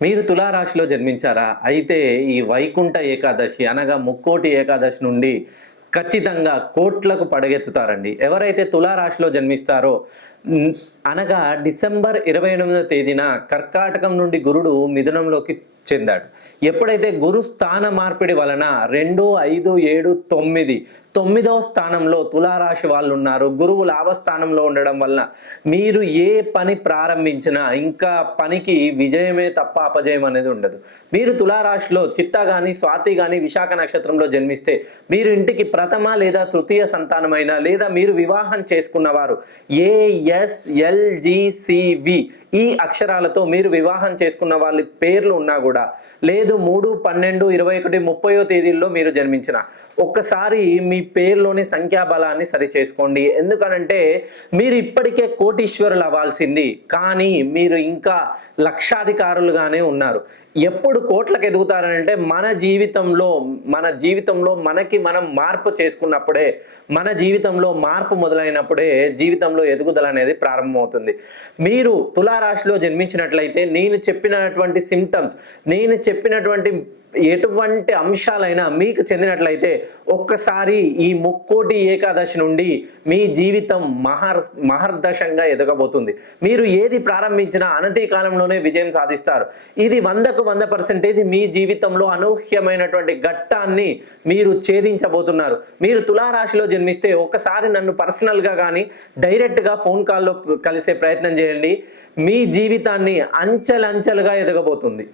మీరు తులారాశిలో జన్మించారా? అయితే ఈ వైకుంఠ ఏకాదశి అనగా ముక్కోటి ఏకాదశి నుండి ఖచ్చితంగా కోట్లకు పడగెత్తుతారండి. ఎవరైతే తులారాశిలో జన్మిస్తారో హ్మ్, అనగా డిసెంబర్ 28వ తేదీన కర్కాటకం నుండి గురుడు మిథునంలోకి చెందాడు. ఎప్పుడైతే గురు స్థాన మార్పిడి వలన 2, 5, 7, 9 తొమ్మిదవ స్థానంలో తులారాశి వాళ్ళున్నారు. గురువు లాభస్థానంలో ఉండడం వలన మీరు ఏ పని ప్రారంభించినా ఇంకా పనికి విజయమే తప్ప అపజయం అనేది ఉండదు. మీరు తులారాశిలో చిత్తా గాని, స్వాతి గాని, విశాఖ నక్షత్రంలో జన్మిస్తే మీరు ఇంటికి ప్రథమ లేదా తృతీయ సంతానమైన లేదా మీరు వివాహం చేసుకున్నవారు ASLGCV ఈ అక్షరాలతో మీరు వివాహం చేసుకున్న వాళ్ళ పేర్లు ఉన్నా కూడా లేదు 3, 12, 21, 30వ తేదీల్లో మీరు జన్మించిన ఒక్కసారి మీ పేరులోని సంఖ్యాబలాన్ని సరిచేసుకోండి. ఎందుకనంటే మీరు ఇప్పటికే కోటీశ్వరులు అవ్వాల్సింది, కానీ మీరు ఇంకా లక్షాధికారులుగానే ఉన్నారు. ఎప్పుడు కోట్లకు ఎదుగుతారనంటే మన జీవితంలో మనకి మనం మార్పు చేసుకున్నప్పుడే, మన జీవితంలో మార్పు మొదలైనప్పుడే జీవితంలో ఎదుగుదల అనేది ప్రారంభమవుతుంది. మీరు తులారాశిలో జన్మించినట్లయితే నేను చెప్పినటువంటి ఎటువంటి అంశాలైనా మీకు చెందినట్లయితే ఒక్కసారి ఈ ముక్కోటి ఏకాదశి నుండి మీ జీవితం మహర్దశంగా ఎదగబోతుంది. మీరు ఏది ప్రారంభించినా అనతి కాలంలోనే విజయం సాధిస్తారు. ఇది 100కు 100% మీ జీవితంలో అనూహ్యమైనటువంటి ఘట్టాన్ని మీరు ఛేదించబోతున్నారు. మీరు తులారాశిలో జన్మిస్తే ఒక్కసారి నన్ను పర్సనల్గా కానీ డైరెక్ట్గా ఫోన్ కాల్లో కలిసే ప్రయత్నం చేయండి. మీ జీవితాన్ని అంచెలంచెలుగా ఎదగబోతుంది.